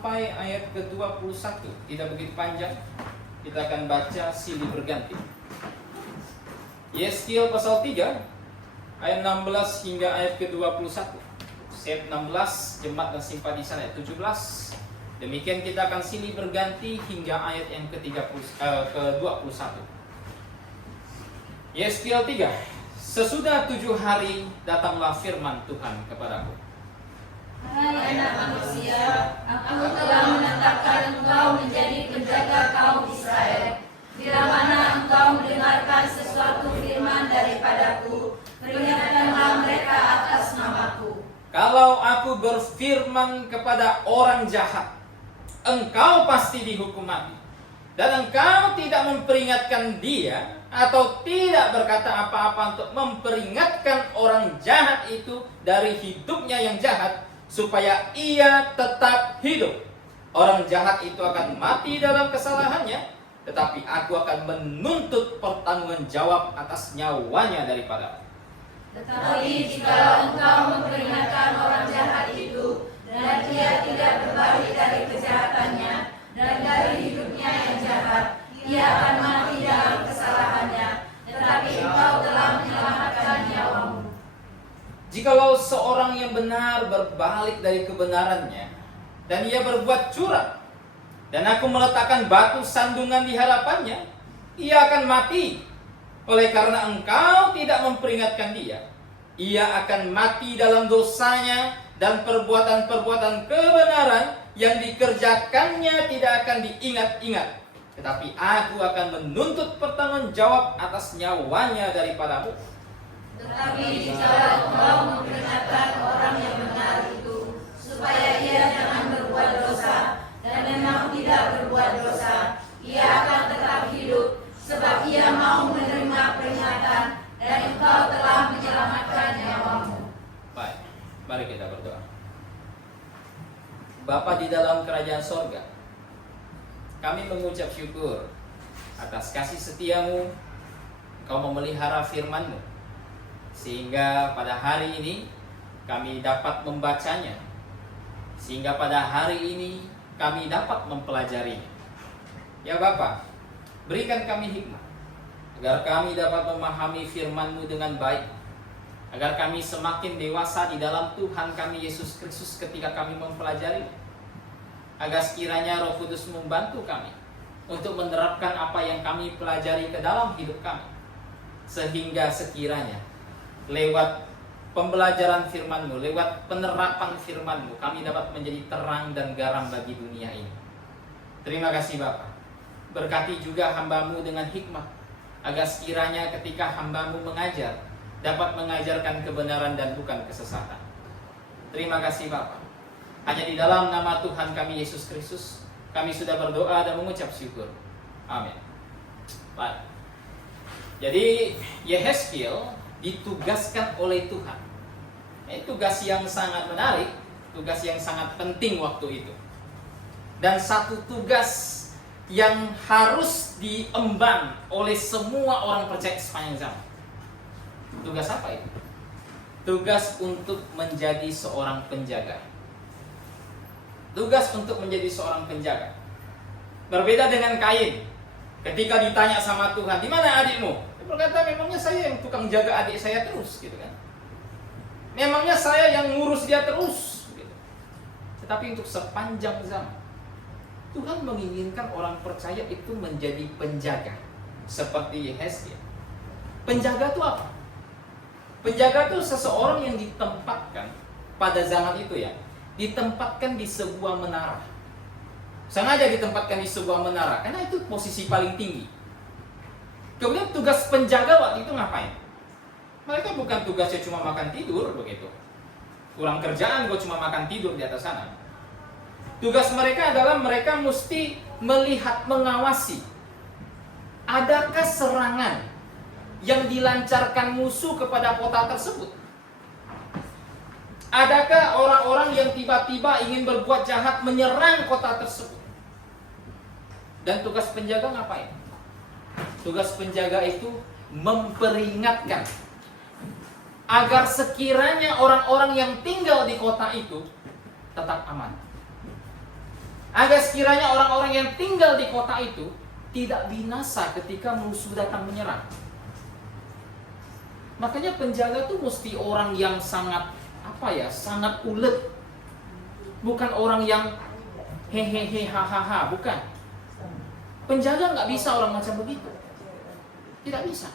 sampai ayat ke-21. Tidak begitu panjang. Kita akan baca silih berganti. Yeskiel pasal 3 ayat 16 hingga ayat ke-21. Set 16, jemaat dan simpatisan ayat 17. Demikian kita akan silih berganti hingga ayat yang ke-21. Yeskiel 3. Sesudah 7 hari datanglah firman Tuhan kepadaku. Hai anak manusia, aku telah menetapkan engkau menjadi penjaga kaum Israel. Bila mana engkau mendengarkan sesuatu firman daripadaku, peringatkanlah mereka atas namaku. Kalau aku berfirman kepada orang jahat, engkau pasti dihukum mati. Dan engkau tidak memperingatkan dia, atau tidak berkata apa-apa untuk memperingatkan orang jahat itu dari hidupnya yang jahat, supaya ia tetap hidup. Orang jahat itu akan mati dalam kesalahannya, tetapi aku akan menuntut pertanggungan jawab atas nyawanya daripada. Tetapi jika engkau memperingatkan orang jahat itu, dan ia tidak berbalik dari kejahatannya, dan dari hidupnya yang jahat, ia akan mati dalam kesalahannya, tetapi engkau telah menyelamatkan nyawamu. Jikalau seorang yang benar berbalik dari kebenarannya, dan ia berbuat curang, dan aku meletakkan batu sandungan di hadapannya, ia akan mati. Oleh karena engkau tidak memperingatkan dia, ia akan mati dalam dosanya, dan perbuatan-perbuatan kebenaran yang dikerjakannya tidak akan diingat-ingat. Tetapi aku akan menuntut pertanggung jawab atas nyawanya daripadamu. Tetapi jika engkau memperingatkan orang yang benar itu, supaya ia jangan berbuat dosa, dan memang tidak berbuat dosa, ia akan tetap hidup, sebab ia mau menerima peringatan, dan engkau telah menyelamatkan nyawamu. Baik, mari kita berdoa. Bapa di dalam kerajaan sorga, kami mengucap syukur atas kasih setiamu. Engkau memelihara firman-Mu, sehingga pada hari ini kami dapat membacanya, sehingga pada hari ini kami dapat mempelajarinya. Ya Bapa, berikan kami hikmah, agar kami dapat memahami firman-Mu dengan baik, agar kami semakin dewasa di dalam Tuhan kami Yesus Kristus ketika kami mempelajari, agar sekiranya Roh Kudus membantu kami untuk menerapkan apa yang kami pelajari ke dalam hidup kami, sehingga sekiranya lewat pembelajaran firman-Mu, lewat penerapan firman-Mu, kami dapat menjadi terang dan garam bagi dunia ini. Terima kasih Bapa. Berkati juga hamba-Mu dengan hikmah, agar sekiranya ketika hamba-Mu mengajar, dapat mengajarkan kebenaran dan bukan kesesatan. Terima kasih Bapa. Hanya di dalam nama Tuhan kami Yesus Kristus, kami sudah berdoa dan mengucap syukur. Amin. Baik. Jadi Yeskiel ditugaskan oleh Tuhan. Ini tugas yang sangat menarik, tugas yang sangat penting waktu itu. Dan satu tugas yang harus diemban oleh semua orang percaya sepanjang zaman. Tugas apa itu? Tugas untuk menjadi seorang penjaga. Tugas untuk menjadi seorang penjaga. Berbeda dengan Kain. Ketika ditanya sama Tuhan, "Di mana adikmu?" Dia berkata, "Memangnya saya yang tukang jaga adik saya terus," gitu kan. "Memangnya saya yang ngurus dia terus," gitu. Tetapi untuk sepanjang zaman, Tuhan menginginkan orang percaya itu menjadi penjaga, seperti Yeskiel. Penjaga itu apa? Penjaga itu seseorang yang ditempatkan pada zaman itu ya, ditempatkan di sebuah menara. Sengaja ditempatkan di sebuah menara, karena itu posisi paling tinggi. Kemudian tugas penjaga waktu itu ngapain? Mereka bukan tugasnya cuma makan tidur begitu. Kurang kerjaan gue cuma makan tidur di atas sana. Tugas mereka adalah mereka mesti melihat, mengawasi. Adakah serangan yang dilancarkan musuh kepada kota tersebut? Adakah orang-orang yang tiba-tiba ingin berbuat jahat menyerang kota tersebut? Dan tugas penjaga ngapain? Tugas penjaga itu memperingatkan agar sekiranya orang-orang yang tinggal di kota itu tetap aman. agar sekiranya orang-orang yang tinggal di kota itu tidak binasa ketika musuh datang menyerang. Makanya penjaga tuh mesti orang yang sangat sangat ulet. Bukan orang yang hehehe hahaha, bukan. Penjaga nggak bisa orang macam begitu. Tidak bisa.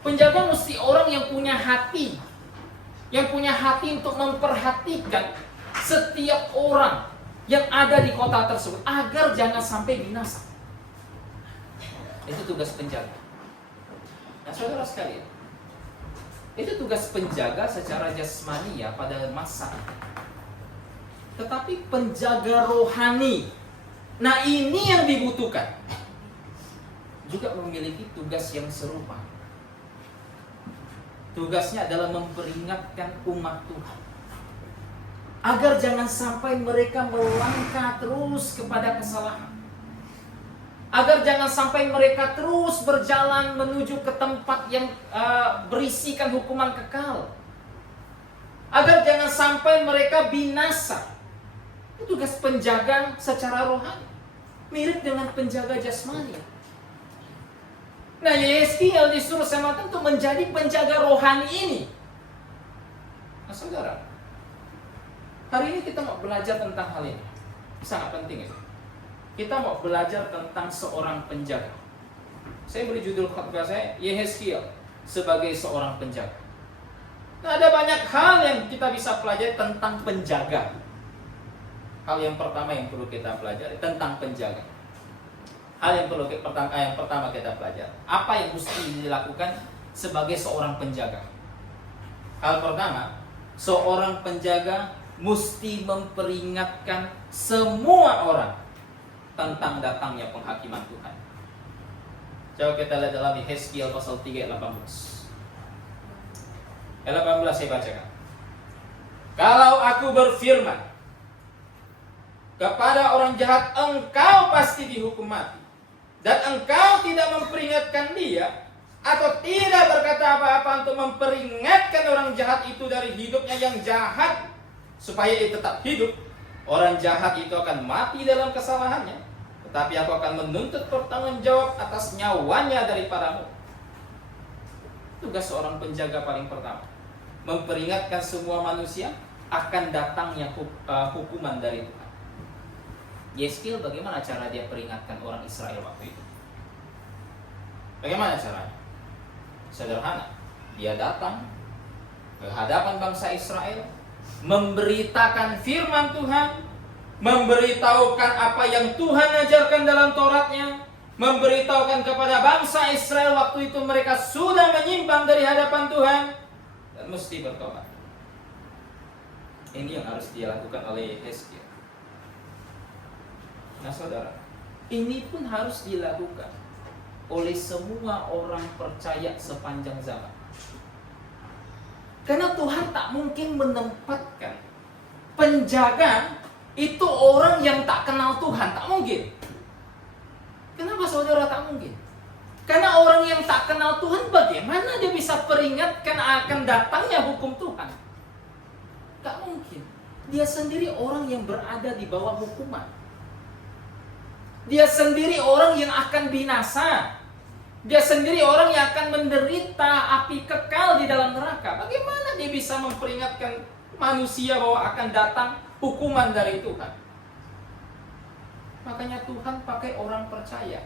Penjaga mesti orang yang punya hati. Yang punya hati untuk memperhatikan setiap orang yang ada di kota tersebut agar jangan sampai binasa. Itu tugas penjaga. Nah, saudara sekalian, itu tugas penjaga secara jasmani ya pada masa. Tetapi penjaga rohani, nah ini yang dibutuhkan, juga memiliki tugas yang serupa. Tugasnya adalah memperingatkan umat Tuhan agar jangan sampai mereka melangkah terus kepada kesalahan. Agar jangan sampai mereka terus berjalan menuju ke tempat yang berisikan hukuman kekal. Agar jangan sampai mereka binasa. Itu tugas penjaga secara rohani. Mirip dengan penjaga jasmani. Nah, Yeskiel disuruh sama Tuhan untuk menjadi penjaga rohani ini. Nah, saudara, hari ini kita mau belajar tentang hal ini. Sangat penting itu. Kita mau belajar tentang seorang penjaga. Saya beri judul khotbah saya, Yeskiel sebagai seorang penjaga. Nah, ada banyak hal yang kita bisa pelajari tentang penjaga. Hal yang pertama yang perlu kita pelajari tentang penjaga. Hal yang pertama kita pelajari. Apa yang mesti dilakukan sebagai seorang penjaga? Hal pertama, seorang penjaga mesti memperingatkan semua orang tentang datangnya penghakiman Tuhan. Coba kita lihat dalam Yeskiel pasal 3 ayat 18. Ayat 18 saya bacakan. Kalau aku berfirman kepada orang jahat, engkau pasti dihukum mati, dan engkau tidak memperingatkan dia, atau tidak berkata apa-apa untuk memperingatkan orang jahat itu dari hidupnya yang jahat, supaya ia tetap hidup, orang jahat itu akan mati dalam kesalahannya, tetapi aku akan menuntut pertanggungjawab atas nyawanya daripadamu. Tugas seorang penjaga paling pertama, memperingatkan semua manusia akan datangnya hukuman dari Tuhan. Yeskiel bagaimana cara dia peringatkan orang Israel waktu itu? Bagaimana caranya? Sederhana. Dia datang ke hadapan bangsa Israel, memberitakan firman Tuhan, memberitahukan apa yang Tuhan ajarkan dalam Tauratnya, memberitahukan kepada bangsa Israel waktu itu mereka sudah menyimpang dari hadapan Tuhan dan mesti bertobat. Ini yang harus dia lakukan oleh Yeskiel. Nah, saudara, ini pun harus dilakukan oleh semua orang percaya sepanjang zaman. Karena Tuhan tak mungkin menempatkan penjaga itu orang yang tak kenal Tuhan, tak mungkin. Kenapa saudara tak mungkin? Karena orang yang tak kenal Tuhan, bagaimana dia bisa peringatkan akan datangnya hukum Tuhan? Tak mungkin. Dia sendiri orang yang berada di bawah hukuman. Dia sendiri orang yang akan binasa. Dia sendiri orang yang akan menderita api kekal di dalam neraka. Bagaimana dia bisa memperingatkan manusia bahwa akan datang hukuman dari Tuhan? Makanya Tuhan pakai orang percaya.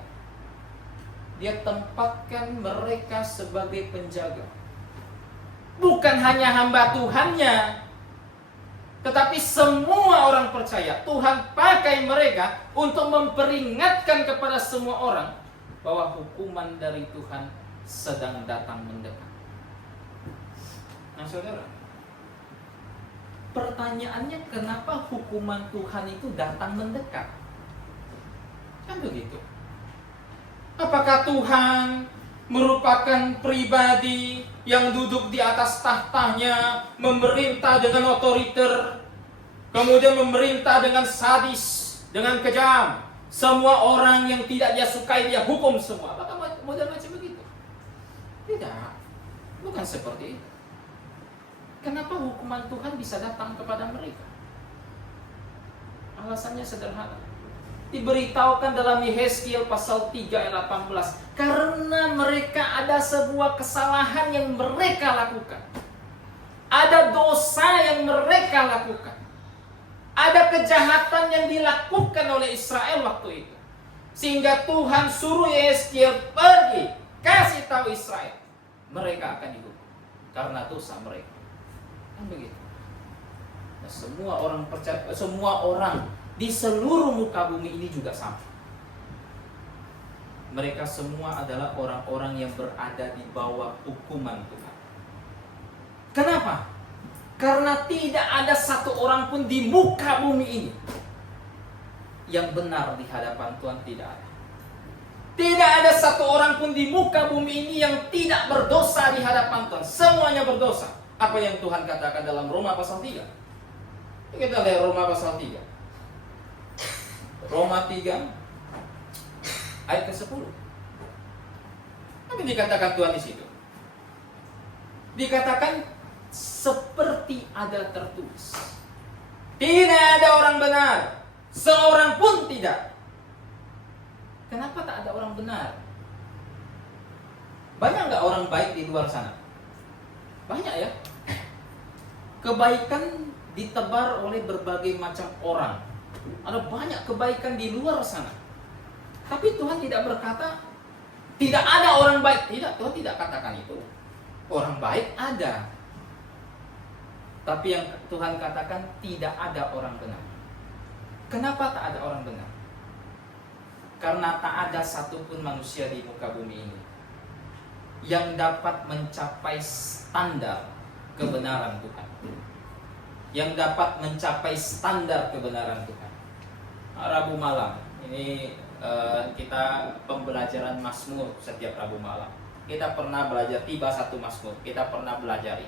Dia tempatkan mereka sebagai penjaga. Bukan hanya hamba Tuhannya, tetapi semua orang percaya. Tuhan pakai mereka untuk memperingatkan kepada semua orang bahwa hukuman dari Tuhan sedang datang mendekat. Nah, saudara, pertanyaannya, kenapa hukuman Tuhan itu datang mendekat? Kan begitu. Apakah Tuhan merupakan pribadi yang duduk di atas tahtanya, memerintah dengan otoriter, kemudian memerintah dengan sadis, dengan kejam? Semua orang yang tidak dia sukai dia hukum semua. Apakah model macam begitu? Tidak. Bukan seperti itu. Kenapa hukuman Tuhan bisa datang kepada mereka? Alasannya sederhana. Diberitahukan dalam Yehezkiel pasal 3 ayat 18. Karena mereka ada sebuah kesalahan yang mereka lakukan. Ada dosa yang mereka lakukan. Ada kejahatan yang dilakukan oleh Israel waktu itu. Sehingga Tuhan suruh Yehezkiel pergi, kasih tahu Israel, mereka akan dihukum karena dosa mereka. Kan begitu. Nah, semua orang percaya, semua orang di seluruh muka bumi ini juga sama. Mereka semua adalah orang-orang yang berada di bawah hukuman Tuhan. Kenapa? Karena tidak ada satu orang pun di muka bumi ini yang benar di hadapan Tuhan, tidak ada. Tidak ada satu orang pun di muka bumi ini yang tidak berdosa di hadapan Tuhan. Semuanya berdosa. Apa yang Tuhan katakan dalam Roma pasal 3? Kita lihat Roma pasal 3. Roma 3 ayat ke-10. Apa yang dikatakan Tuhan di situ? Dikatakan seperti ada tertulis. Tidak ada orang benar, seorang pun tidak. Kenapa tak ada orang benar? Banyak nggak orang baik di luar sana? Banyak ya. Kebaikan ditebar oleh berbagai macam orang. Ada banyak kebaikan di luar sana. Tapi Tuhan tidak berkata tidak ada orang baik. Tidak, Tuhan tidak katakan itu. Orang baik ada. Tapi yang Tuhan katakan tidak ada orang benar. Kenapa tak ada orang benar? Karena tak ada satupun manusia di muka bumi ini yang dapat mencapai standar kebenaran Tuhan. Yang dapat mencapai standar kebenaran Tuhan. Rabu malam ini kita pembelajaran Mazmur setiap Rabu malam. Kita pernah belajar tiba satu Mazmur. Kita pernah belajari.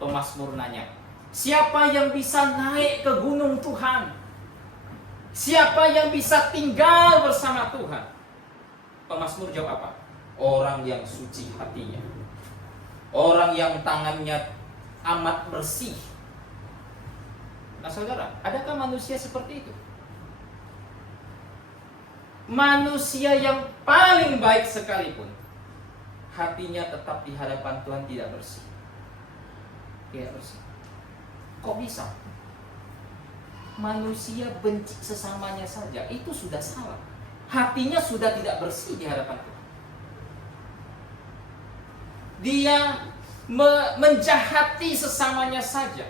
Pemazmur nanya, siapa yang bisa naik ke gunung Tuhan? Siapa yang bisa tinggal bersama Tuhan? Pemazmur jawab apa? Orang yang suci hatinya. Orang yang tangannya amat bersih. Nah saudara, adakah manusia seperti itu? Manusia yang paling baik sekalipun, hatinya tetap di hadapan Tuhan tidak bersih. Tidak bersih. Kok bisa? Manusia benci sesamanya saja, itu sudah salah. Hatinya sudah tidak bersih di hadapan Tuhan. Dia menjahati sesamanya saja,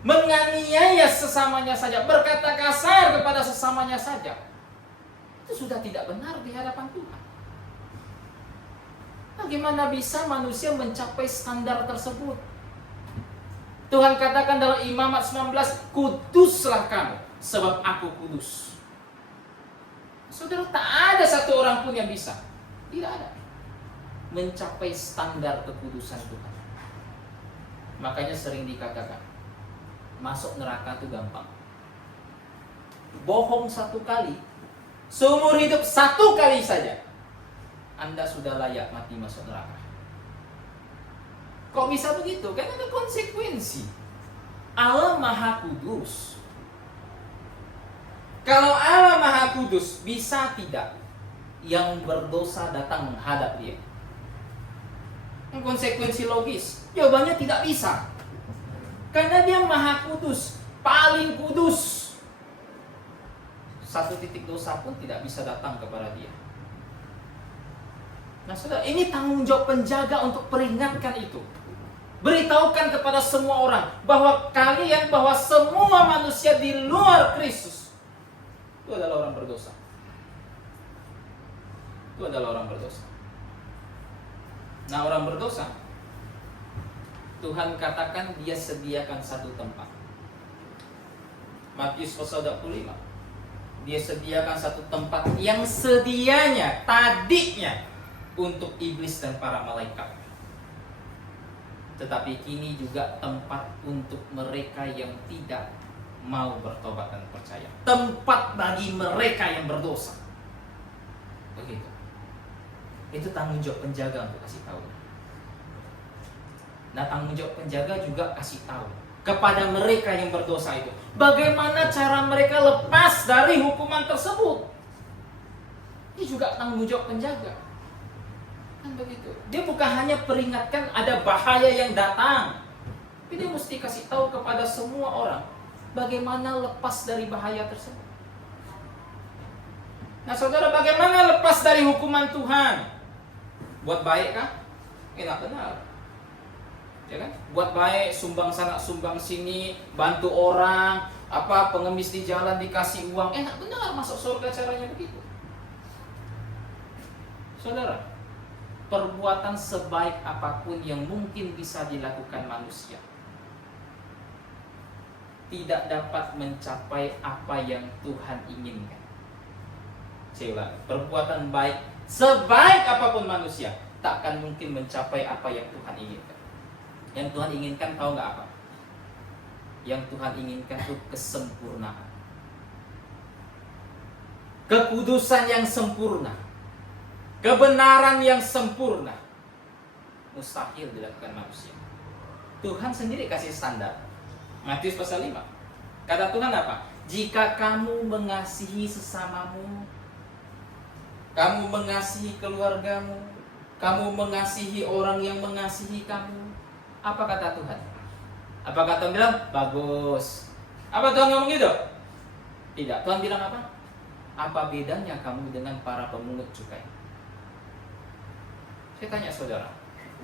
menganiaya sesamanya saja, berkata kasar kepada sesamanya saja. Itu sudah tidak benar di hadapan Tuhan. Bagaimana bisa manusia mencapai standar tersebut? Tuhan katakan dalam Imamat 19, kuduslah kamu, sebab aku kudus. Saudara, tak ada satu orang pun yang bisa. Tidak ada. Mencapai standar kekudusan Tuhan. Makanya sering dikatakan, masuk neraka itu gampang. Bohong satu kali, seumur hidup satu kali saja, Anda sudah layak mati masuk neraka. Kok bisa begitu? Kan ada konsekuensi. Allah Maha Kudus. Kalau Allah Maha Kudus, bisa tidak yang berdosa datang menghadap Dia? Konsekuensi logis, jawabannya tidak bisa. Karena Dia Maha Kudus, paling kudus. Satu titik dosa pun tidak bisa datang kepada Dia. Nah saudara, ini tanggung jawab penjaga untuk peringatkan itu. Beritahukan kepada semua orang bahwa bahwa semua manusia di luar Kristus itu adalah orang berdosa. Itu adalah orang berdosa. Nah, orang berdosa, Tuhan katakan Dia sediakan satu tempat. Matius pasal 25. Dia sediakan satu tempat yang sedianya, tadinya untuk iblis dan para malaikat. Tetapi kini juga tempat untuk mereka yang tidak mau bertobat dan percaya. Tempat bagi mereka yang berdosa. Begitu. Itu tanggung jawab penjaga untuk kasih tahu. Nah, tanggung jawab penjaga juga kasih tahu. kepada mereka yang berdosa itu. Bagaimana cara mereka lepas dari hukuman tersebut? Ini juga tanggung jawab penjaga. Kan begitu. Dia bukan hanya peringatkan ada bahaya yang datang, tapi dia mesti kasih tahu kepada semua orang bagaimana lepas dari bahaya tersebut. Nah saudara, bagaimana lepas dari hukuman Tuhan? Buat baik kah? Enak benar. Ya kan? Buat baik, sumbang sana, sumbang sini, bantu orang, pengemis di jalan dikasih uang, enak benar, masuk surga caranya begitu. Saudara, perbuatan sebaik apapun yang mungkin bisa dilakukan manusia tidak dapat mencapai apa yang Tuhan inginkan. Saya ulang, perbuatan baik sebaik apapun manusia takkan mungkin mencapai apa yang Tuhan inginkan. Yang Tuhan inginkan tahu nggak apa? Yang Tuhan inginkan itu kesempurnaan, kekudusan yang sempurna, kebenaran yang sempurna. Mustahil dilakukan manusia. Tuhan sendiri kasih standar. Matius pasal 5. Kata Tuhan apa? Jika kamu mengasihi sesamamu, kamu mengasihi keluargamu, kamu mengasihi orang yang mengasihi kamu. Apa kata Tuhan? Apa kata Tuhan bilang? Bagus. Apa Tuhan ngomong gitu? Tidak. Tuhan bilang apa? Apa bedanya kamu dengan para pemungut cukai? Saya tanya saudara,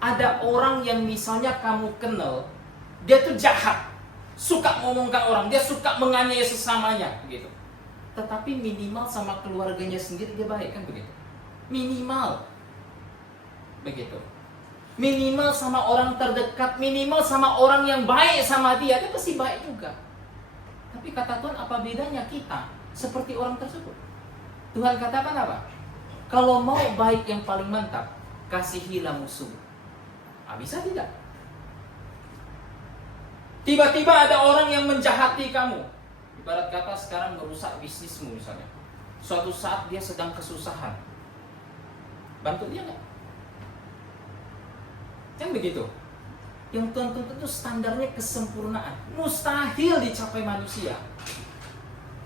ada orang yang misalnya kamu kenal, dia tuh jahat, suka ngomongkan orang, dia suka menganiaya sesamanya, begitu. Tetapi minimal sama keluarganya sendiri dia baik, kan begitu? Minimal, begitu. Minimal sama orang terdekat, minimal sama orang yang baik sama dia pasti baik juga. Tapi kata Tuhan, apa bedanya kita seperti orang tersebut? Tuhan katakan apa? Kalau mau baik yang paling mantap, kasihilah musuh. Bisa tidak? Tiba-tiba ada orang yang menjahati kamu. Ibarat kata sekarang merusak bisnismu misalnya. Suatu saat dia sedang kesusahan. Bantu dia nggak? Kan begitu. Yang Tuhan tuntut itu standarnya kesempurnaan. Mustahil dicapai manusia.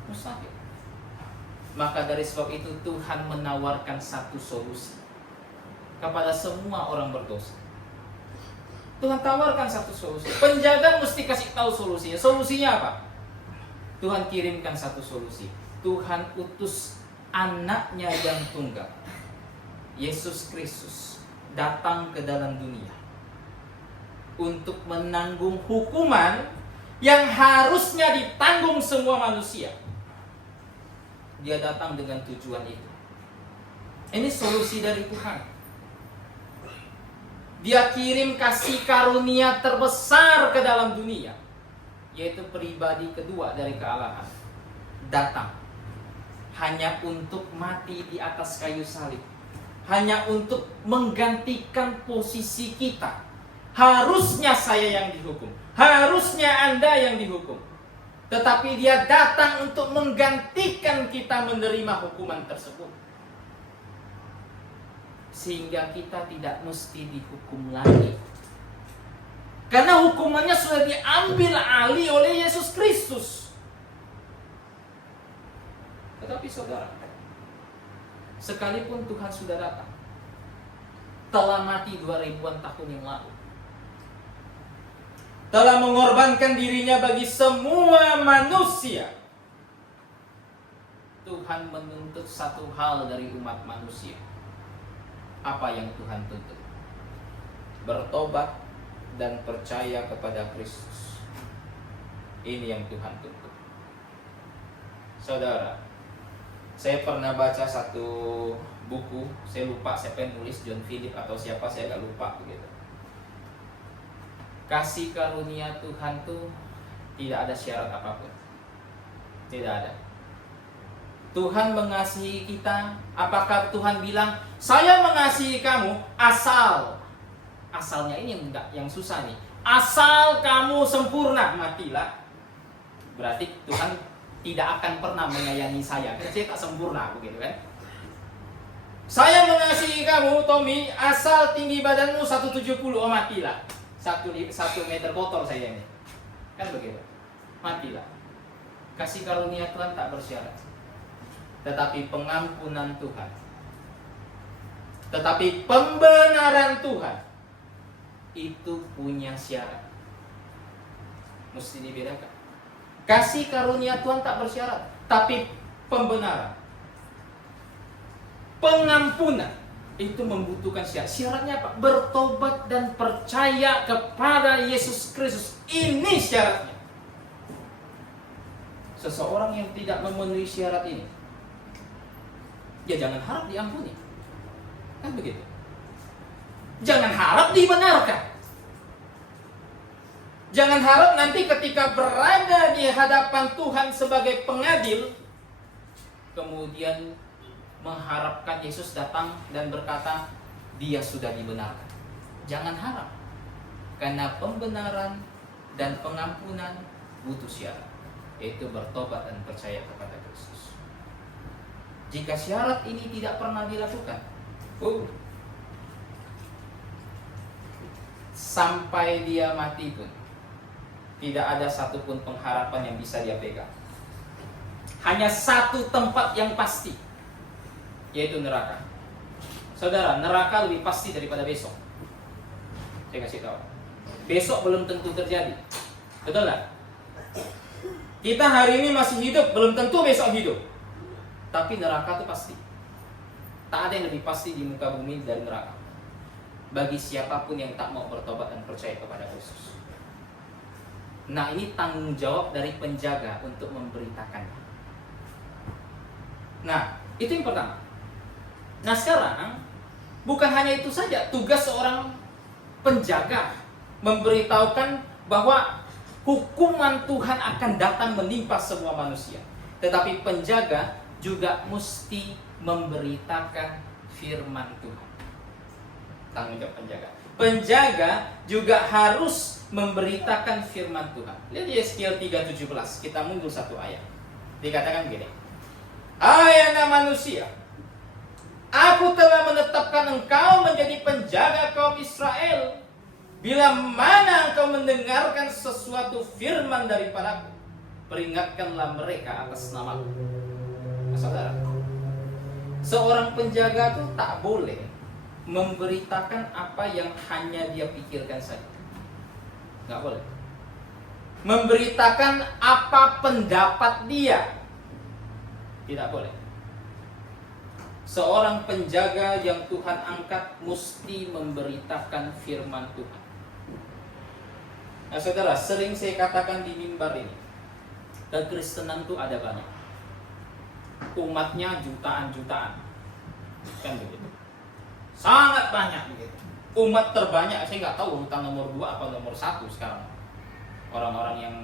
Mustahil. Maka dari sebab itu Tuhan menawarkan satu solusi kepada semua orang berdosa. Tuhan tawarkan satu solusi. Penjaga mesti kasih tahu solusinya. Solusinya apa? Tuhan kirimkan satu solusi. Tuhan utus anaknya yang tunggal, Yesus Kristus, datang ke dalam dunia untuk menanggung hukuman yang harusnya ditanggung semua manusia. Dia datang dengan tujuan itu. Ini solusi dari Tuhan. Dia kirim kasih karunia terbesar ke dalam dunia, yaitu pribadi kedua dari kealahan. Datang hanya untuk mati di atas kayu salib, hanya untuk menggantikan posisi kita. Harusnya saya yang dihukum, harusnya Anda yang dihukum, tetapi dia datang untuk menggantikan kita menerima hukuman tersebut, sehingga kita tidak mesti dihukum lagi. Karena hukumannya sudah diambil alih oleh Yesus Kristus. Tetapi saudara, sekalipun Tuhan sudah datang, telah mati 2000-an tahun yang lalu, telah mengorbankan dirinya bagi semua manusia, Tuhan menuntut satu hal dari umat manusia. Apa yang Tuhan tuntut? Bertobat dan percaya kepada Kristus. Ini yang Tuhan tuntut. Saudara, saya pernah baca satu buku, saya lupa siapa yang nulis, John Philip atau siapa, saya agak lupa begitu. Kasih karunia Tuhan tuh tidak ada syarat apapun. Tidak ada. Tuhan mengasihi kita. Apakah Tuhan bilang, saya mengasihi kamu asalnya ini yang susah nih. Asal kamu sempurna, matilah. Berarti Tuhan tidak akan pernah menyayangi saya. Karena saya tak sempurna, begitu kan? Saya mengasihi kamu, Tommy, asal tinggi badanmu 170, matilah. 1 meter kotor saya ini. Kan begitu. Matilah. Kasih karunia Tuhan tak bersyarat. Tetapi pengampunan Tuhan, tetapi pembenaran Tuhan itu punya syarat. Mesti dibedakan. Kasih karunia Tuhan tak bersyarat, tapi pembenaran, pengampunan itu membutuhkan syarat. Syaratnya apa? Bertobat dan percaya kepada Yesus Kristus. Ini syaratnya. Seseorang yang tidak memenuhi syarat ini, ya jangan harap diampuni. Kan begitu. Jangan harap dibenarkan. Jangan harap nanti ketika berada di hadapan Tuhan sebagai pengadil, kemudian mengharapkan Yesus datang dan berkata, dia sudah dibenarkan. Jangan harap. Karena pembenaran dan pengampunan butuh syarat, yaitu bertobat dan percaya kepada Kristus. Jika syarat ini tidak pernah dilakukan, sampai dia mati pun tidak ada satupun pengharapan yang bisa dia pegang. Hanya satu tempat yang pasti, yaitu neraka. Saudara, neraka lebih pasti daripada besok. Saya kasih tahu. Besok belum tentu terjadi. Betul tak? Kita hari ini masih hidup, belum tentu besok hidup. Tapi neraka itu pasti. Tak ada yang lebih pasti di muka bumi dari neraka. Bagi siapapun yang tak mau bertobat dan percaya kepada Kristus. Nah, ini tanggung jawab dari penjaga untuk memberitakannya. Nah, itu yang pertama. Nah, sekarang bukan hanya itu saja. Tugas seorang penjaga memberitahukan bahwa hukuman Tuhan akan datang menimpa semua manusia. Tetapi penjaga juga mesti memberitakan firman Tuhan. Tanggung jawab penjaga. Penjaga juga harus memberitakan firman Tuhan. Lihat di Yeskiel 3:17. Kita mundur satu ayat. Dikatakan begini. Hai anak manusia, aku telah menetapkan engkau menjadi penjaga kaum Israel. Bila mana engkau mendengarkan sesuatu firman daripadaku, peringatkanlah mereka atas namaku. Nah, saudara, seorang penjaga itu tak boleh memberitakan apa yang hanya dia pikirkan saja. Nggak boleh. Memberitakan apa pendapat dia. Tidak boleh. Seorang penjaga yang Tuhan angkat mesti memberitakan firman Tuhan. Nah, saudara, sering saya katakan di mimbar ini, kekristenan itu ada banyak. Umatnya jutaan-jutaan. Kan begitu. Sangat banyak begitu. Umat terbanyak, saya nggak tahu urutan nomor 2 apa nomor 1 sekarang. Orang-orang yang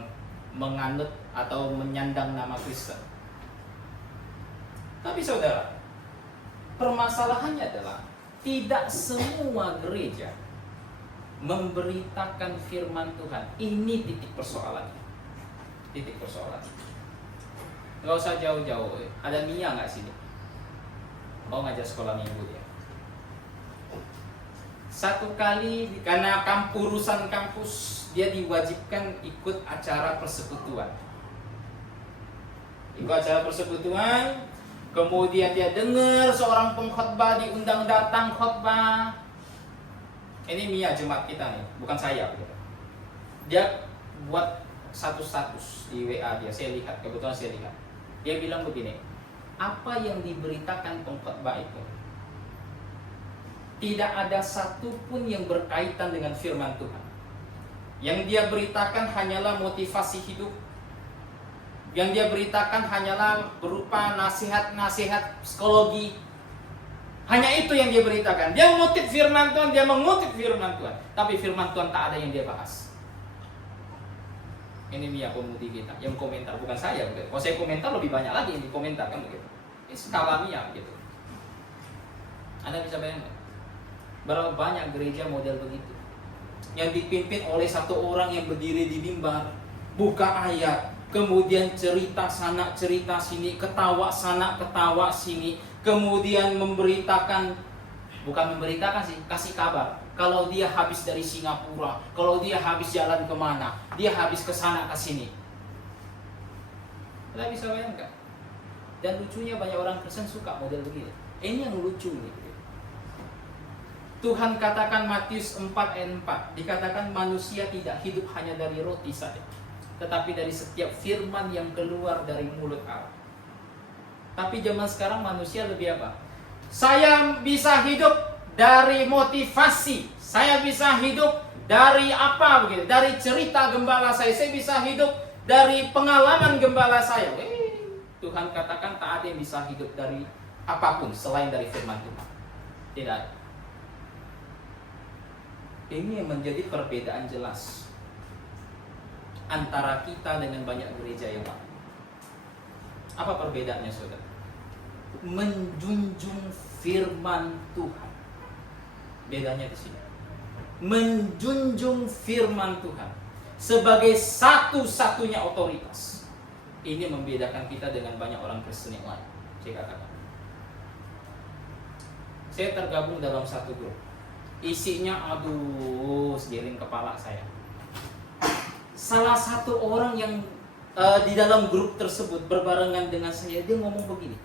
menganut atau menyandang nama Kristen. Tapi saudara, permasalahannya adalah tidak semua gereja memberitakan firman Tuhan. Ini titik persoalan. Titik persoalan. Gak usah jauh-jauh. Ada Mia nggak sini? Mau ngajar sekolah minggu dia. Satu kali karena urusan kampus, dia diwajibkan ikut acara persekutuan. Ikut acara persekutuan, kemudian dia dengar seorang pengkhotbah diundang datang khotbah. Ini Mia jemaat kita nih, bukan saya. Dia buat satu status di WA dia, saya lihat, kebetulan saya lihat. Dia bilang begini, apa yang diberitakan pengkhotbah itu tidak ada satupun yang berkaitan dengan firman Tuhan. Yang dia beritakan hanyalah motivasi hidup. Yang dia beritakan hanyalah berupa nasihat-nasihat psikologi. Hanya itu yang dia beritakan. Dia mengutip firman Tuhan, dia mengutip firman Tuhan. Tapi firman Tuhan tak ada yang dia bahas. Ini Mia pemudi kita, yang komentar, bukan saya. Kalau saya komentar lebih banyak lagi yang dikomentar kan begitu. Ini skala Mia begitu. Anda bisa bayangkan berapa banyak gereja model begitu, yang dipimpin oleh satu orang yang berdiri di mimbar, buka ayat, kemudian cerita sana, cerita sini, ketawa sana, ketawa sini, kemudian memberitakan, bukan memberitakan sih, kasih kabar. kalau dia habis dari Singapura, kalau dia habis jalan kemana, dia habis ke sana ke sini. Kita bisa bayangkan. Dan lucunya banyak orang Kristen suka model begini. Ini yang lucu nih. Tuhan katakan Matius 4 ayat 4, dikatakan manusia tidak hidup hanya dari roti saja, tetapi dari setiap firman yang keluar dari mulut Allah. Tapi zaman sekarang manusia lebih apa? Saya bisa hidup dari motivasi, saya bisa hidup dari apa begitu, dari cerita gembala saya bisa hidup dari pengalaman gembala saya. Tuhan katakan tak ada yang bisa hidup dari apapun selain dari firman Tuhan. Tidak. Ini yang menjadi perbedaan jelas antara kita dengan banyak gereja yang lain. Apa perbedaannya, saudara? Menjunjung firman Tuhan. Bedanya di sini. Menjunjung firman Tuhan sebagai satu-satunya otoritas. Ini membedakan kita dengan banyak orang Kristen yang lain. Saya katakan. Saya tergabung dalam satu grup. Isinya segiring kepala saya. Salah satu orang yang di dalam grup tersebut berbarengan dengan saya, dia ngomong begini.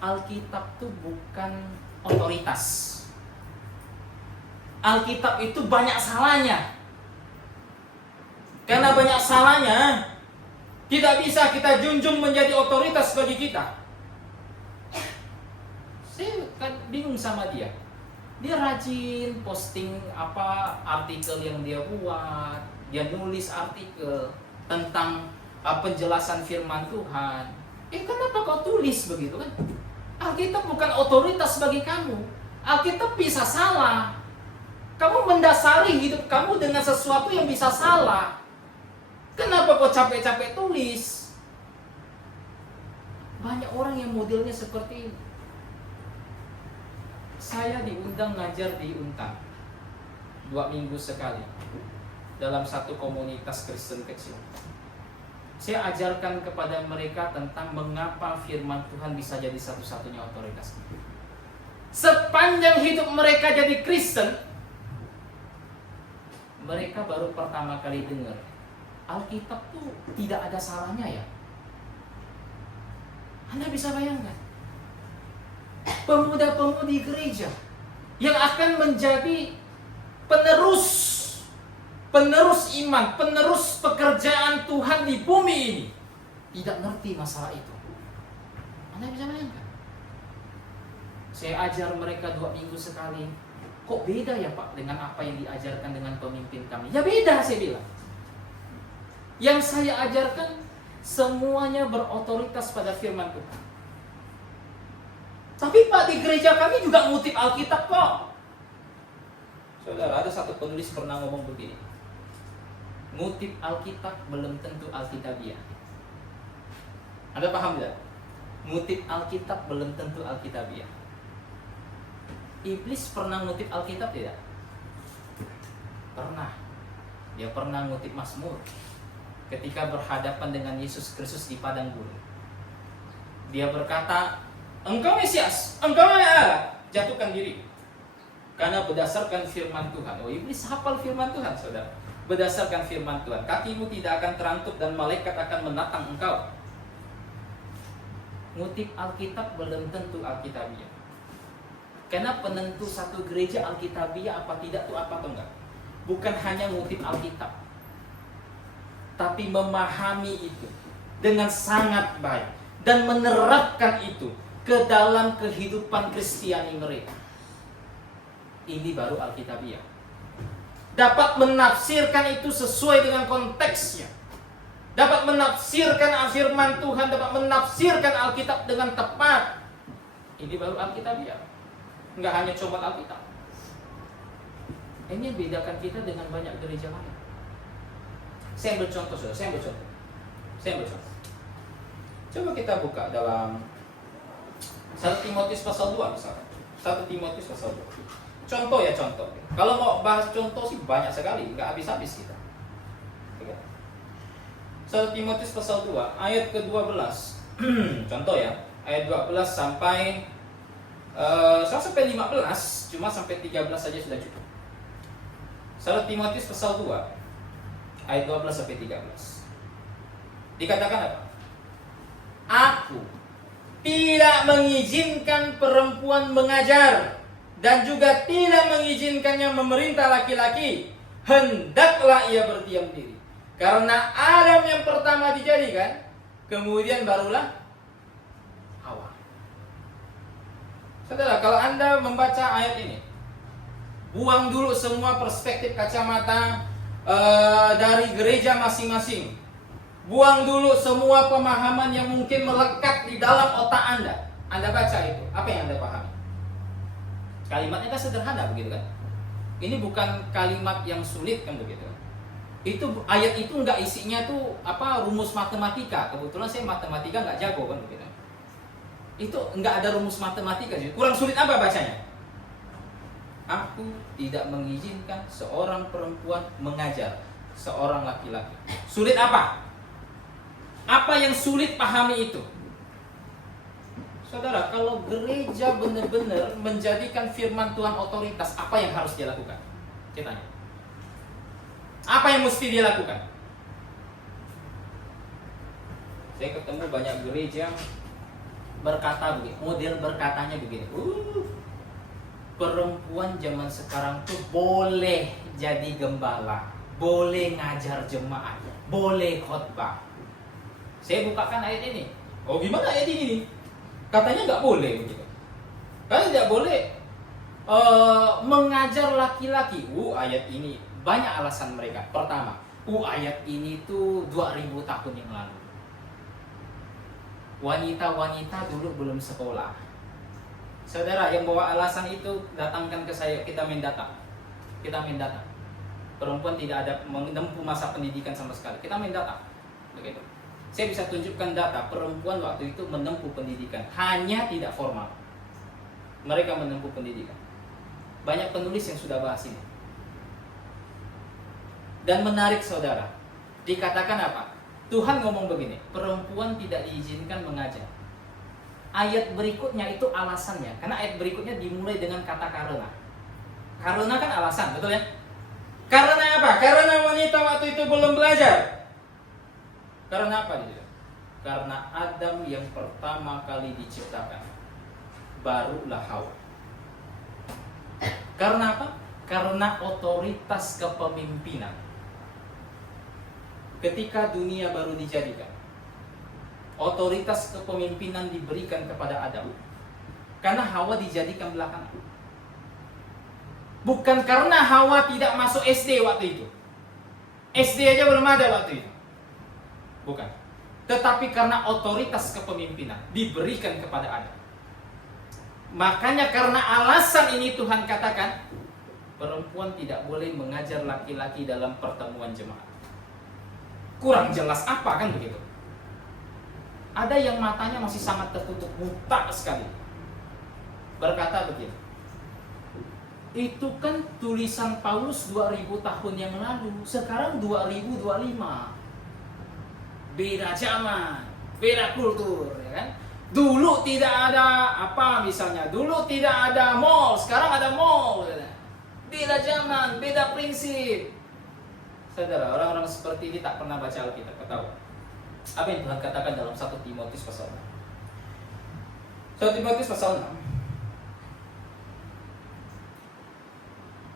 Alkitab itu bukan otoritas. Alkitab itu banyak salahnya. Karena banyak salahnya, tidak bisa kita junjung menjadi otoritas bagi kita. Saya kan bingung sama dia. Dia rajin posting artikel yang dia buat. Dia nulis artikel tentang penjelasan firman Tuhan. Kenapa kau tulis begitu kan? Alkitab bukan otoritas bagi kamu. Alkitab bisa salah. Kamu mendasari hidup kamu dengan sesuatu yang bisa salah. Kenapa kau capek-capek tulis? Banyak orang yang modelnya seperti ini. Saya diundang ngajar di Untang 2 minggu sekali dalam satu komunitas Kristen kecil. Saya ajarkan kepada mereka tentang mengapa firman Tuhan bisa jadi satu-satunya otoritas. Sepanjang hidup mereka jadi Kristen, mereka baru pertama kali dengar Alkitab tuh tidak ada salahnya ya. Anda bisa bayangkan pemuda-pemudi gereja yang akan menjadi penerus iman, penerus pekerjaan Tuhan di bumi ini, tidak ngerti masalah itu. Anda bisa bayangkan? Saya ajar mereka 2 minggu sekali. Kok beda ya Pak dengan apa yang diajarkan dengan pemimpin kami? Ya beda, saya bilang. Yang saya ajarkan semuanya berotoritas pada firman Tuhan. Tapi Pak, di gereja kami juga ngutip Alkitab kok. Saudara, ada satu penulis pernah ngomong begini. Ngutip Alkitab belum tentu Alkitabiah. Anda paham tidak? Ngutip Alkitab belum tentu Alkitabiah. Iblis pernah ngutip Alkitab tidak? Pernah. Dia pernah ngutip Mazmur ketika berhadapan dengan Yesus Kristus di padang gurun. Dia berkata, "Engkau Mesias, engkau Allah, jatuhkan diri." Karena berdasarkan firman Tuhan. Iblis hafal firman Tuhan, saudara. Berdasarkan firman Tuhan, kakimu tidak akan terantuk dan malaikat akan menatang engkau. Ngutip Alkitab belum tentu Alkitabiah. Karena penentu satu gereja Alkitabiah apa tidak itu apa atau enggak. Bukan hanya ngutip Alkitab, tapi memahami itu dengan sangat baik dan menerapkan itu ke dalam kehidupan Kristiani mereka. Ini baru Alkitabiah. Dapat menafsirkan itu sesuai dengan konteksnya. Dapat menafsirkan firman Tuhan, dapat menafsirkan Alkitab dengan tepat. Ini baru Alkitabiah. Enggak hanya coba Alkitab. Ini yang bedakan kita dengan banyak gereja lain. Saya ambil contoh, saudara. Saya ambil contoh. Coba kita buka dalam 1 Timotius pasal 2 misalnya. 1 Timotius pasal 2. Contoh. Kalau mau bahas contoh sih banyak sekali, nggak habis-habis kita. 1 Timotius pasal 2 ayat ke-12. Contoh ya, ayat 12 sampai 15, cuma sampai 13 saja sudah cukup. 1 Timotius pasal 2 ayat 12 sampai 13. Dikatakan apa? Aku tidak mengizinkan perempuan mengajar dan juga tidak mengizinkannya memerintah laki-laki. Hendaklah ia berdiam diri. Karena Adam yang pertama dijadikan, kemudian barulah Hawa. Saudara, kalau Anda membaca ayat ini, buang dulu semua perspektif kacamata dari gereja masing-masing. Buang dulu semua pemahaman yang mungkin melekat di dalam otak Anda. Anda baca itu, apa yang Anda pahami? Kalimatnya kan sederhana begitu kan? Ini bukan kalimat yang sulit kan begitu. Itu ayat itu nggak isinya tuh apa rumus matematika. Kebetulan saya matematika nggak jago kan begitu. Itu nggak ada rumus matematika sih. Kurang sulit apa bacanya? Aku tidak mengizinkan seorang perempuan mengajar seorang laki-laki. Sulit apa? Apa yang sulit pahami itu? Saudara, kalau gereja benar-benar menjadikan firman Tuhan otoritas, apa yang harus dia lakukan? Kita tanya. Apa yang mesti dia lakukan? Saya ketemu banyak gereja berkata begini, model berkatanya begini. Perempuan zaman sekarang tuh boleh jadi gembala, boleh ngajar jemaat, boleh khotbah. Saya bukakan ayat ini. Oh, gimana ayat ini nih? Katanya nggak boleh begitu. Katanya tidak boleh mengajar laki-laki. Ayat ini banyak alasan mereka. Pertama, ayat ini tuh 2000 tahun yang lalu. Wanita-wanita dulu belum sekolah. Saudara yang bawa alasan itu datangkan ke saya, kita main data. Kita main data. Perempuan tidak ada menempuh masa pendidikan sama sekali. Kita main data. Begitu. Saya bisa tunjukkan data perempuan waktu itu menempuh pendidikan, hanya tidak formal. Mereka menempuh pendidikan. Banyak penulis yang sudah bahas ini. Dan menarik saudara, dikatakan apa? Tuhan ngomong begini, perempuan tidak diizinkan mengajar. Ayat berikutnya itu alasannya, karena ayat berikutnya dimulai dengan kata karena. Karena kan alasan, betul ya? Karena apa? Karena wanita waktu itu belum belajar. Karena apa dia? Karena Adam yang pertama kali diciptakan, barulah Hawa. Karena apa? Karena otoritas kepemimpinan. Ketika dunia baru dijadikan, otoritas kepemimpinan diberikan kepada Adam. Karena Hawa dijadikan belakangan. Bukan karena Hawa tidak masuk SD waktu itu. SD aja belum ada waktu itu. Bukan. Tetapi karena otoritas kepemimpinan diberikan kepada Adam. Makanya karena alasan ini Tuhan katakan, perempuan tidak boleh mengajar laki-laki dalam pertemuan jemaat. Kurang jelas apa kan begitu? Ada yang matanya masih sangat tertutup, buta sekali. Berkata begitu. Itu kan tulisan Paulus 2000 tahun yang lalu. Sekarang 2025. Beda zaman, beda kultur, ya kan? Dulu tidak ada apa misalnya, dulu tidak ada mall, sekarang ada mall. Ya. Beda zaman, beda prinsip. Saudara, orang-orang seperti ini tak pernah baca Alkitab, tahu? Apa yang Tuhan katakan dalam 1 Timotius pasal 6? 1 Timotius pasal 6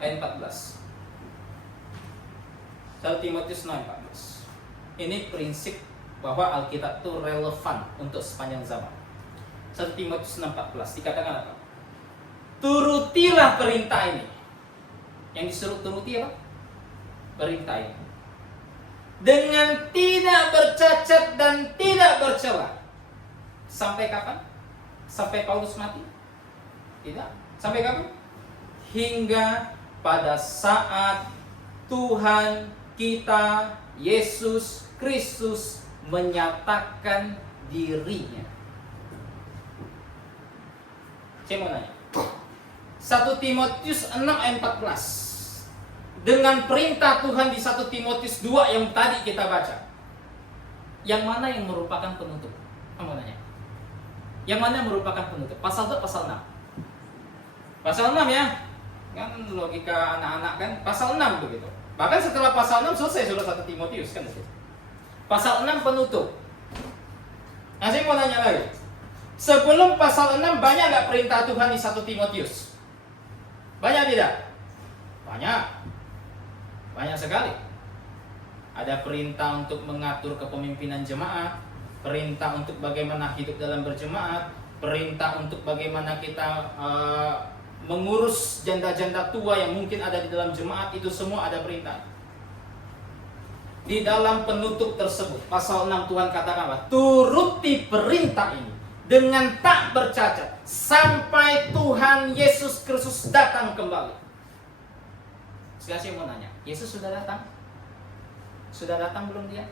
ayat 14. 1 Timotius 6:14. Ini prinsip bahwa Alkitab itu relevan untuk sepanjang zaman. 1 Timotius 6:14 dikatakan apa? Turutilah perintah ini. Yang disuruh turuti apa? Perintah ini. Dengan tidak bercacat dan tidak bercela. Sampai kapan? Sampai Paulus mati? Tidak. Sampai kapan? Hingga pada saat Tuhan kita Yesus Kristus menyatakan dirinya. Saya mau nanya. 1 Timotius 6 ayat 14. Dengan perintah Tuhan di 1 Timotius 2 yang tadi kita baca. Yang mana yang merupakan penutup? Kamu nanya. Yang mana yang merupakan penutup? Pasal 2, pasal 6. Pasal 6 ya. Kan logika anak-anak kan pasal 6 begitu. Bahkan setelah pasal 6 selesai sudah 1 Timotius kan begitu. Pasal 6 penutup. Nah, saya mau nanya lagi. Sebelum pasal 6 banyak nggak perintah Tuhan di 1 Timotius? Banyak tidak? Banyak. Banyak sekali. Ada perintah untuk mengatur kepemimpinan jemaat, perintah untuk bagaimana hidup dalam berjemaat, perintah untuk bagaimana kita mengurus janda-janda tua yang mungkin ada di dalam jemaat, itu semua ada perintah. Di dalam penutup tersebut, pasal 6 Tuhan katakan apa? Turuti perintah ini dengan tak bercacat sampai Tuhan Yesus Kristus datang kembali. Sekarang saya mau nanya, Yesus sudah datang? Sudah datang belum dia?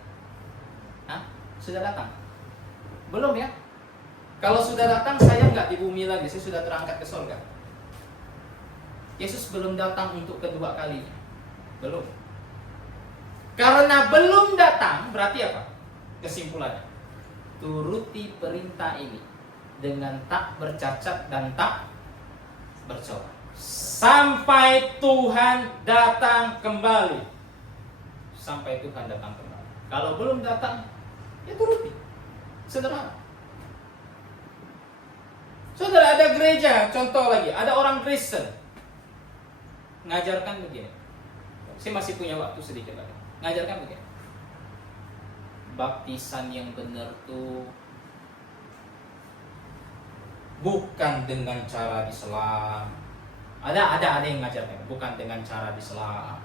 Hah? Sudah datang? Belum ya? Kalau sudah datang, saya nggak di bumi lagi, saya sudah terangkat ke surga. Yesus belum datang untuk kedua kalinya. Belum. Karena belum datang, berarti apa? Kesimpulannya, turuti perintah ini dengan tak bercacat dan tak bercorak sampai Tuhan datang kembali. Sampai Tuhan datang kembali. Kalau belum datang, ya turuti. Sederhana. Saudara, ada gereja, contoh lagi, ada orang Kristen ngajarkan begini. Saya masih punya waktu sedikit lagi. Ngajarkan begini. Baptisan yang benar tuh bukan dengan cara diselam. Ada yang ngajarkan, bukan dengan cara diselam.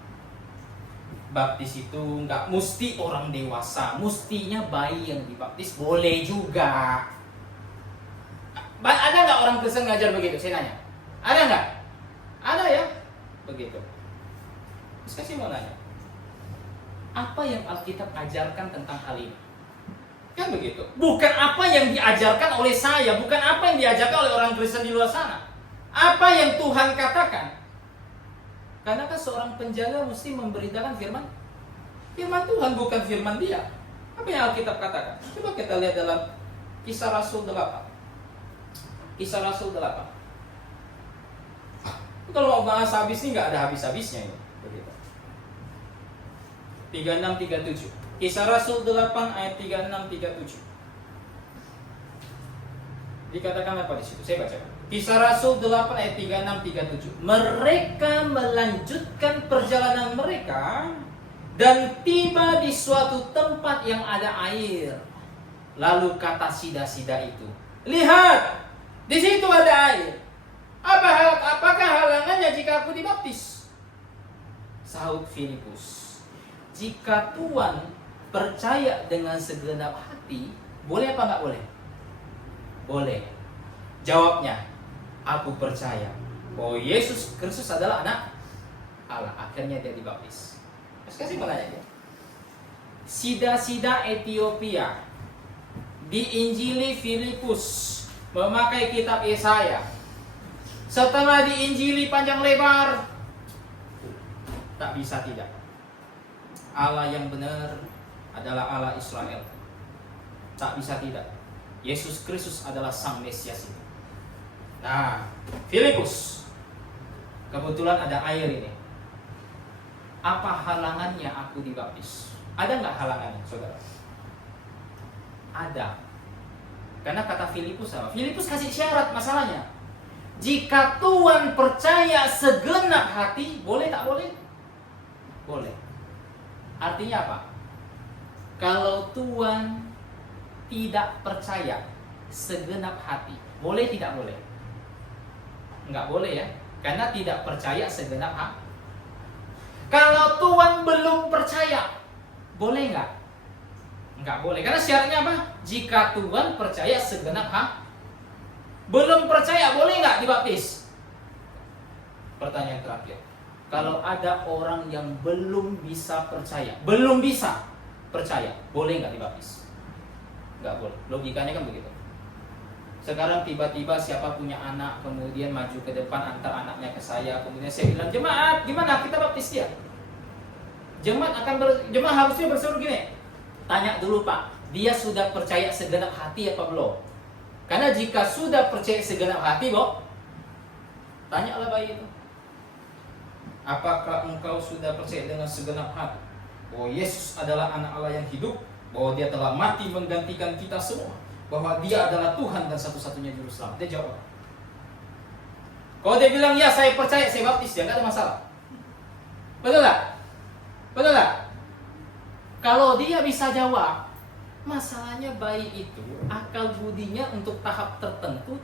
Baptis itu nggak mesti orang dewasa, mestinya bayi yang dibaptis boleh juga. Ada nggak orang Kristen ngajar begitu? Saya nanya. Ada nggak? Ada ya, begitu. Terus saya mau nanya, apa yang Alkitab ajarkan tentang hal ini? Kan begitu. Bukan apa yang diajarkan oleh saya, bukan apa yang diajarkan oleh orang Kristen di luar sana. Apa yang Tuhan katakan? Karena kan seorang penjaga mesti memberitakan firman Tuhan, bukan firman dia. Apa yang Alkitab katakan? Coba kita lihat dalam Kisah Rasul 8. Kisah Rasul 8. Kalau mau bahas habis ini nggak ada habis-habisnya ini. Begitu. 36-37. Kisah Rasul 8 ayat 36-37. Dikatakan apa di situ? Saya bacakan. Kisah Rasul 8 ayat 36-37. Mereka melanjutkan perjalanan mereka dan tiba di suatu tempat yang ada air. Lalu kata sida-sida itu, lihat, di situ ada air. Apakah halangannya jika aku dibaptis? Sahut Filipus, jika Tuhan percaya dengan segenap hati, boleh apa nggak boleh? Boleh. Jawabnya, aku percaya bahwa Yesus Kristus adalah anak Allah. Akhirnya dia dibaptis. Terus kasih menanya dia. Sida-sida Ethiopia diinjili Filipus memakai kitab Yesaya. Setelah diinjili panjang lebar, tak bisa tidak. Allah yang benar adalah Allah Israel. Tak bisa tidak. Yesus Kristus adalah Sang Mesias itu. Nah, Filipus, kebetulan ada air ini. Apa halangannya aku dibaptis? Ada nggak halangannya, saudara? Ada. Karena kata Filipus apa? Filipus kasih syarat masalahnya. Jika Tuhan percaya segenap hati, boleh tak boleh? Boleh. Artinya apa? Kalau Tuhan tidak percaya segenap hati, boleh tidak boleh? Enggak boleh ya, karena tidak percaya segenap hati. Kalau Tuhan belum percaya, boleh enggak? Enggak boleh, karena syaratnya apa? Jika Tuhan percaya segenap hati. Belum percaya, boleh enggak dibaptis? Pertanyaan terakhir. Kalau ada orang yang belum bisa percaya, boleh enggak dibaptis? Enggak boleh. Logikanya kan begitu. Sekarang tiba-tiba siapa punya anak, kemudian maju ke depan antar anaknya ke saya, kemudian saya bilang, jemaat, gimana kita baptis dia? Jemaat harusnya berseru gini, tanya dulu Pak, dia sudah percaya segenap hati apa belum? Karena jika sudah percaya segenap hati, tanyalah bayi itu. apakah engkau sudah percaya dengan segenap hati bahwa Yesus adalah anak Allah yang hidup, bahwa dia telah mati menggantikan kita semua, bahwa dia adalah Tuhan dan satu-satunya juru selamat? Dia jawab. Kalau dia bilang ya saya percaya, saya baptis, ya nggak ada masalah. Betul nggak? Betul nggak? Kalau dia bisa jawab, masalahnya bayi itu akal budinya untuk tahap tertentu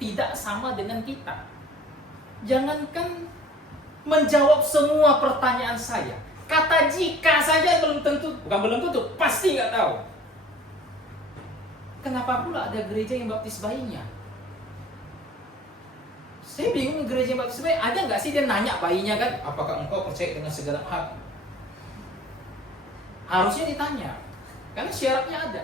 tidak sama dengan kita. Jangankan menjawab semua pertanyaan saya, kata jika saja belum tentu, bukan belum tentu, pasti nggak tahu. Kenapa pula ada gereja yang baptis bayinya? Saya bingung, gereja yang baptis bayi, ada nggak sih dia nanya bayinya kan, apakah engkau percaya dengan segenap hati? Harusnya ditanya, karena syaratnya ada.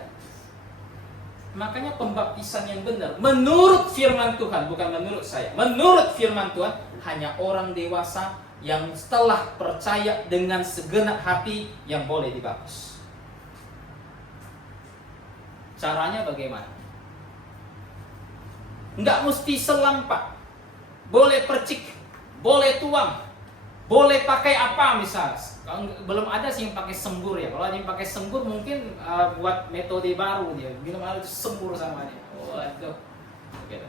Makanya pembaptisan yang benar menurut firman Tuhan, bukan menurut saya, menurut firman Tuhan, hanya orang dewasa yang setelah percaya dengan segenap hati yang boleh dibaptis. Caranya bagaimana? Nggak mesti selam, Pak. Boleh percik, boleh tuang, boleh pakai apa misalnya. Kalau belum ada sih yang pakai sembur ya. Kalau ada yang pakai sembur mungkin buat metode baru dia. Minum air itu sembur sama dia. Oh itu. Begitu.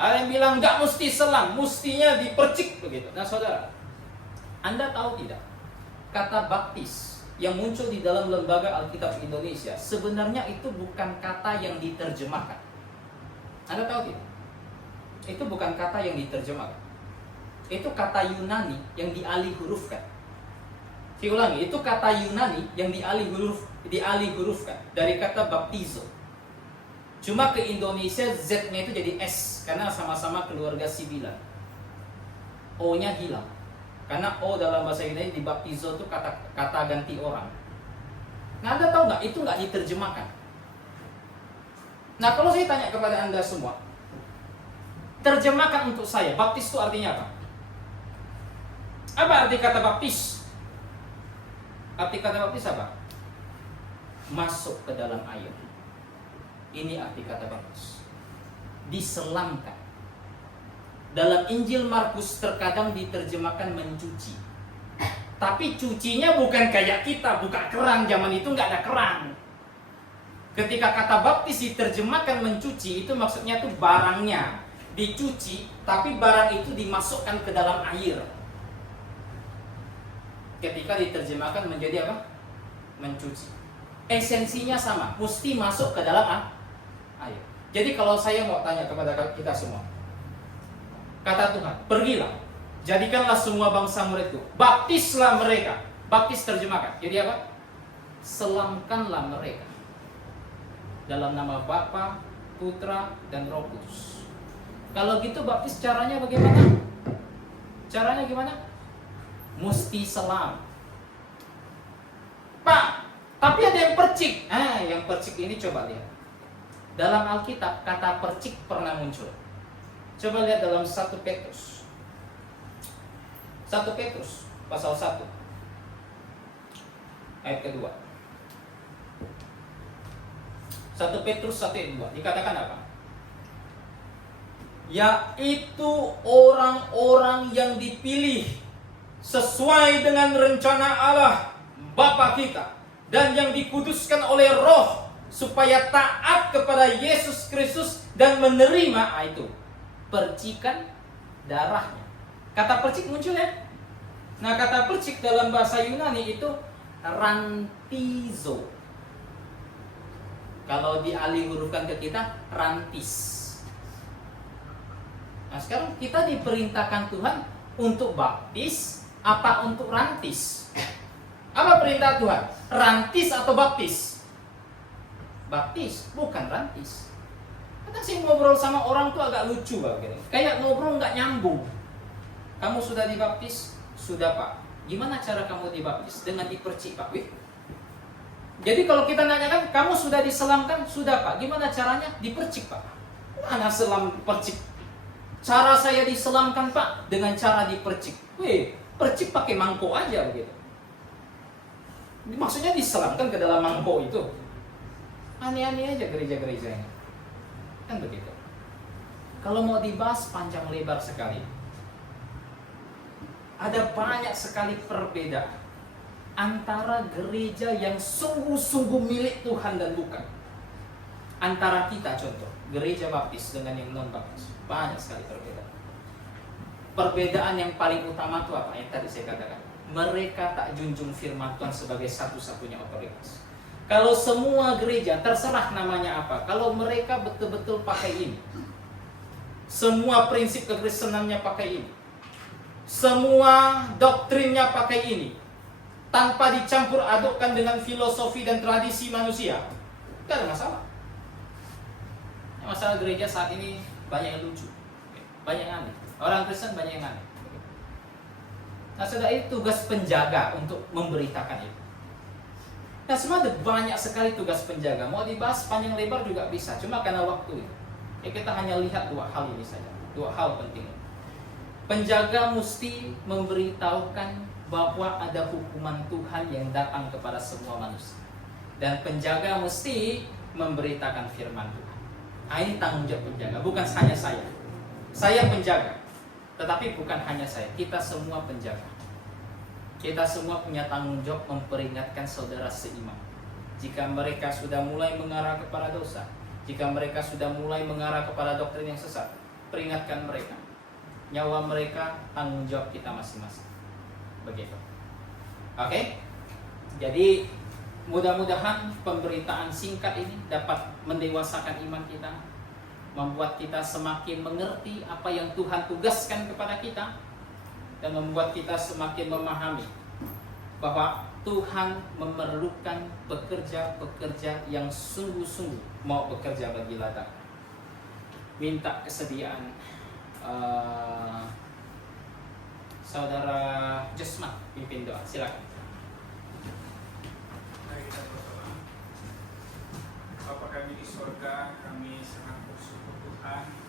Ada yang bilang nggak mesti selam, mestinya dipercik begitu. Nah saudara, Anda tahu tidak? Kata baptis yang muncul di dalam lembaga Alkitab Indonesia sebenarnya itu bukan kata yang diterjemahkan. Anda tahu tidak? Itu bukan kata yang diterjemahkan. Itu kata Yunani yang dialih hurufkan. Saya ulangi, itu kata Yunani yang dialih hurufkan dari kata baptizo. Cuma ke Indonesia Z-nya itu jadi S karena sama-sama keluarga sibilan. O-nya hilang. Karena O dalam bahasa Yunani di baptizo itu kata ganti orang. Nah, Anda tahu nggak? Itu nggak diterjemahkan. Nah, kalau saya tanya kepada Anda semua, terjemahkan untuk saya, baptis itu artinya apa? Apa arti kata baptis? Arti kata baptis apa? Masuk ke dalam air. Ini arti kata baptis. Diselamkan. Dalam Injil Markus terkadang diterjemahkan mencuci. Tapi cucinya bukan kayak kita, buka keran. Zaman itu nggak ada keran. Ketika kata baptis diterjemahkan mencuci, itu maksudnya tuh barangnya dicuci, tapi barang itu dimasukkan ke dalam air. Ketika diterjemahkan menjadi apa? Mencuci. Esensinya sama, mesti masuk ke dalam air. Jadi kalau saya mau tanya kepada kita semua, kata Tuhan, pergilah, jadikanlah semua bangsa muridku, baptislah mereka. Baptis terjemahkan, jadi apa? Selamkanlah mereka dalam nama Bapa, Putra, dan Roh Kudus. Kalau gitu baptis caranya bagaimana? Caranya gimana? Mesti selam. Pak, tapi ada yang percik. Yang percik ini coba lihat. Dalam Alkitab kata percik pernah muncul. Coba lihat dalam 1 Petrus. 1 Petrus pasal 1 ayat kedua. 1 Petrus 1 ayat 2 dikatakan apa? Yaitu orang-orang yang dipilih sesuai dengan rencana Allah Bapa kita dan yang dikuduskan oleh Roh supaya taat kepada Yesus Kristus dan menerima itu percikan darahnya. Kata percik muncul ya. Nah, kata percik dalam bahasa Yunani itu rantizo. Kalau dialih hurufkan ke kita, rantis. Nah, sekarang kita diperintahkan Tuhan untuk baptis apa untuk rantis? Apa perintah Tuhan? Rantis atau baptis? Baptis, bukan rantis. Kadang sih ngobrol sama orang tuh agak lucu gitu. Kayak ngobrol nggak nyambung. Kamu sudah dibaptis? Sudah, Pak. Gimana cara kamu dibaptis? Dengan dipercik, Pak. Jadi kalau kita nanyakan, kamu sudah diselamkan? Sudah, Pak. Gimana caranya? Dipercik, Pak. Mana selam percik? Cara saya diselamkan, Pak, dengan cara dipercik. Percik pakai mangkok aja begitu. Maksudnya diselamkan ke dalam mangkok itu. Aneh-aneh aja gereja-gereja ini. Kan begitu. Kalau mau dibahas panjang lebar sekali. ada banyak sekali perbedaan antara gereja yang sungguh-sungguh milik Tuhan dan bukan. Antara kita, contoh, gereja baptis dengan yang non-baptis. Banyak sekali perbedaan. Perbedaan yang paling utama itu apa? Yang tadi saya katakan. Mereka tak junjung firman Tuhan sebagai satu-satunya otoritas. Kalau semua gereja, terserah namanya apa, kalau mereka betul-betul pakai ini, semua prinsip kekristenannya pakai ini, semua doktrinnya pakai ini, tanpa dicampur adukkan dengan filosofi dan tradisi manusia, tidak ada masalah. Masalah gereja saat ini banyak yang lucu, banyak yang aneh. Orang Kristen banyak yang aneh. Nah, saudara, itu tugas penjaga untuk memberitakan itu. Nah, semua ada banyak sekali tugas penjaga. Mau dibahas panjang lebar juga bisa, cuma karena waktu itu. Ya, kita hanya lihat dua hal ini saja, dua hal penting. Penjaga mesti memberitahukan bahwa ada hukuman Tuhan yang datang kepada semua manusia. Dan penjaga mesti memberitakan firman Tuhan. Nah, ini tanggung jawab penjaga, bukan hanya saya. Saya penjaga, tetapi bukan hanya saya. Kita semua penjaga. Kita semua punya tanggung jawab memperingatkan saudara seiman. Jika mereka sudah mulai mengarah kepada dosa, jika mereka sudah mulai mengarah kepada doktrin yang sesat, peringatkan mereka. Nyawa mereka tanggung jawab kita masing-masing. Begitu. Oke? Jadi mudah-mudahan pemberitaan singkat ini dapat mendewasakan iman kita, membuat kita semakin mengerti apa yang Tuhan tugaskan kepada kita, dan membuat kita semakin memahami bahwa Tuhan memerlukan pekerja-pekerja yang sungguh-sungguh mau bekerja bagi ladang. Minta kesediaan Saudara Jesma pimpin doa, silakan. Mari kita berdoa. Bapa kami di sorga, kami sangat bersyukur Tuhan